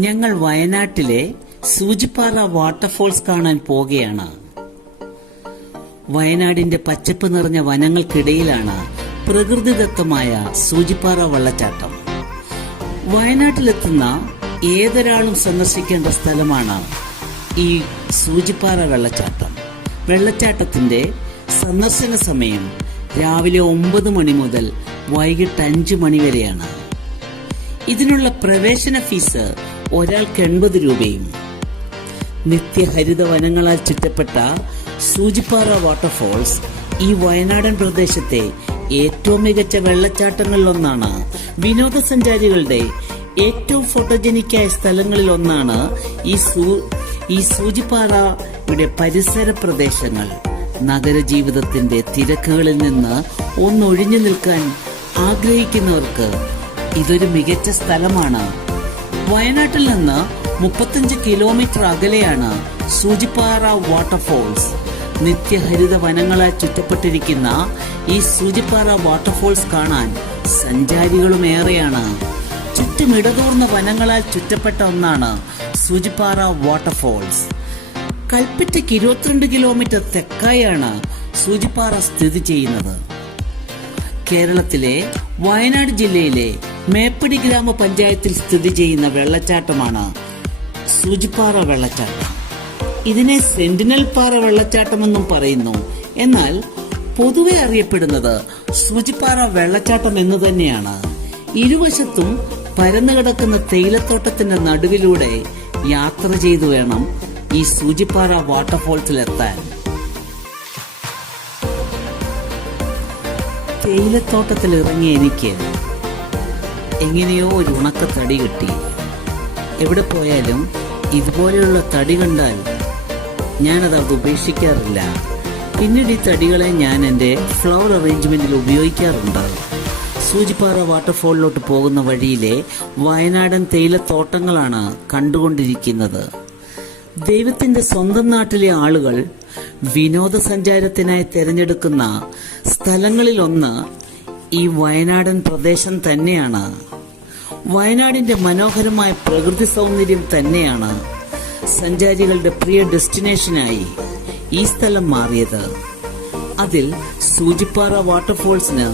ഞങ്ങൾ വയനാട്ടിലെ സൂചിപ്പാറ വാട്ടർഫോൾസ് കാണാൻ പോകുകയാണ്. വയനാടിന്റെ പച്ചപ്പ് നിറഞ്ഞ വനങ്ങൾക്കിടയിലാണ് പ്രകൃതിദത്തമായ സൂചിപ്പാറ വെള്ളച്ചാട്ടം. വയനാട്ടിലെത്തുന്ന ഏതൊരാളും സന്ദർശിക്കേണ്ട സ്ഥലമാണ് ഈ സൂചിപ്പാറ വെള്ളച്ചാട്ടം. വെള്ളച്ചാട്ടത്തിന്റെ സന്ദർശന സമയം രാവിലെ 9 മണി മുതൽ വൈകിട്ട് 5 മണി വരെയാണ്. ഇതിനുള്ള പ്രവേശന ഫീസ് ഒരാൾക്ക് 80 രൂപയും. നിത്യഹരിത വനങ്ങളാൽ ചുറ്റപ്പെട്ട സൂചിപ്പാറ വാട്ടർഫോൾസ് ഈ വയനാടൻ പ്രദേശത്തെ ഏറ്റവും മികച്ച വെള്ളച്ചാട്ടങ്ങളിലൊന്നാണ്. വിനോദസഞ്ചാരികളുടെ ഏറ്റവും ഫോട്ടോജനിക്കായ സ്ഥലങ്ങളിൽ ഒന്നാണ് ഈ സൂചിപ്പാറയുടെ പരിസര പ്രദേശങ്ങൾ. നഗരജീവിതത്തിന്റെ തിരക്കുകളിൽ നിന്ന് ഒന്നൊഴിഞ്ഞു നിൽക്കാൻ ആഗ്രഹിക്കുന്നവർക്ക് ഇതൊരു മികച്ച സ്ഥലമാണ്. വയനാട്ടിൽ നിന്ന് 35 കിലോമീറ്റർ അകലെയാണ് സൂചിപ്പാറ വാട്ടർഫോൾസ്. നിത്യഹരിത വനങ്ങളാൽ ചുറ്റപ്പെട്ടിരിക്കുന്ന ഈ സൂചിപ്പാറ വാട്ടർഫോൾസ് കാണാൻ സഞ്ചാരികളും ഏറെയാണ്. ചുറ്റും ഇടതൂർന്ന വനങ്ങളാൽ ചുറ്റപ്പെട്ട ഒന്നാണ് സൂചിപ്പാറ വാട്ടർഫോൾസ്. കൽപ്പറ്റയ്ക്ക് 22 കിലോമീറ്റർ തെക്കായാണ് സൂചിപ്പാറ സ്ഥിതി ചെയ്യുന്നത്. കേരളത്തിലെ വയനാട് ജില്ലയിലെ മേപ്പടി ഗ്രാമപഞ്ചായത്തിൽ സ്ഥിതി ചെയ്യുന്ന വെള്ളച്ചാട്ടമാണ് സൂചിപ്പാറ വെള്ളച്ചാട്ടം. ഇതിനെ സെന്റിനൽ പാറ വെള്ളച്ചാട്ടമെന്നും പറയുന്നു. എന്നാൽ പൊതുവെ അറിയപ്പെടുന്നത് സൂചിപ്പാറ വെള്ളച്ചാട്ടം എന്ന് തന്നെയാണ്. ഇരുവശത്തും പരന്നുകിടക്കുന്ന തേയിലത്തോട്ടത്തിന്റെ നടുവിലൂടെ യാത്ര ചെയ്തു വേണം ഈ സൂചിപ്പാറ വാട്ടർഫോൾസിലെത്താൻ. തേയിലത്തോട്ടത്തിൽ ഇറങ്ങിയ എനിക്ക് എങ്ങനെയോ ഒരു ഉണക്ക തടി കിട്ടി. എവിടെ പോയാലും ഇതുപോലെയുള്ള തടി കണ്ടാൽ ഞാനത് ഉപേക്ഷിക്കാറില്ല. പിന്നീട് ഈ തടികളെ ഞാൻ എൻ്റെ ഫ്ലവർ അറേഞ്ച്മെന്റിൽ ഉപയോഗിക്കാറുണ്ട്. സൂചിപ്പാറ വാട്ടർഫോളിലോട്ട് പോകുന്ന വഴിയിലെ വയനാടൻ തേയിലത്തോട്ടങ്ങളാണ് കണ്ടുകൊണ്ടിരിക്കുന്നത്. ദൈവത്തിന്റെ സ്വന്തം നാട്ടിലെ ആളുകൾ വിനോദസഞ്ചാരത്തിനായി തിരഞ്ഞെടുക്കുന്ന സ്ഥലങ്ങളിലൊന്ന് ഈ വയനാടൻ പ്രദേശം തന്നെയാണ്. വയനാടിന്റെ മനോഹരമായ പ്രകൃതി സൗന്ദര്യം തന്നെയാണ് സഞ്ചാരികളുടെ പ്രിയ ഡെസ്റ്റിനേഷനായി ഈ സ്ഥലം മാറിയത്. അതിൽ സൂചിപ്പാറ വാട്ടർഫോൾസിന്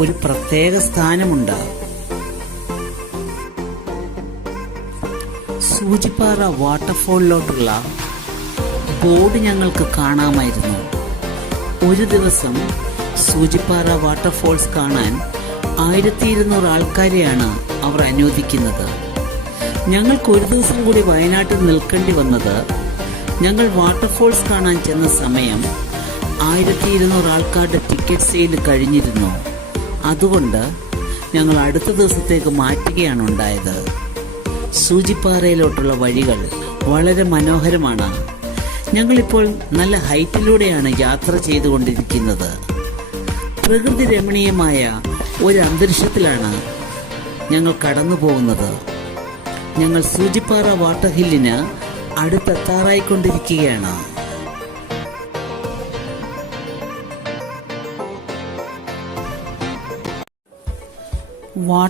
ഒരു പ്രത്യേക സ്ഥാനമുണ്ട്. സൂചിപ്പാറ വാട്ടർഫോളിലോട്ടുള്ള ബോർഡ് ഞങ്ങൾക്ക് കാണാമായിരുന്നു. ഒരു ദിവസം സൂചിപ്പാറ വാട്ടർഫോൾസ് കാണാൻ 1200 ആൾക്കാരെയാണ് അവർ അനുവദിക്കുന്നത്. ഞങ്ങൾക്ക് ഒരു ദിവസം കൂടി വയനാട്ടിൽ നിൽക്കേണ്ടി വന്നത് ഞങ്ങൾ വാട്ടർഫോൾസ് കാണാൻ ചെന്ന സമയം 1200 ആൾക്കാരുടെ ടിക്കറ്റ് സെയിൽ കഴിഞ്ഞിരുന്നു. അതുകൊണ്ട് ഞങ്ങൾ അടുത്ത ദിവസത്തേക്ക് മാറ്റുകയാണ് ഉണ്ടായത്. സൂചിപ്പാറയിലോട്ടുള്ള വഴികൾ വളരെ മനോഹരമാണ്. ഞങ്ങളിപ്പോൾ നല്ല ഹൈറ്റിലൂടെയാണ് യാത്ര ചെയ്തുകൊണ്ടിരിക്കുന്നത്. പ്രകൃതി രമണീയമായ ഒരു അന്തരീക്ഷത്തിലാണ് ഞങ്ങൾ കടന്നു പോകുന്നത്. ഞങ്ങൾ സൂചിപ്പാറ വാട്ടർ ഹില്ലിന് അടുത്തെത്താറായിക്കൊണ്ടിരിക്കുകയാണ്. വാട്ടർ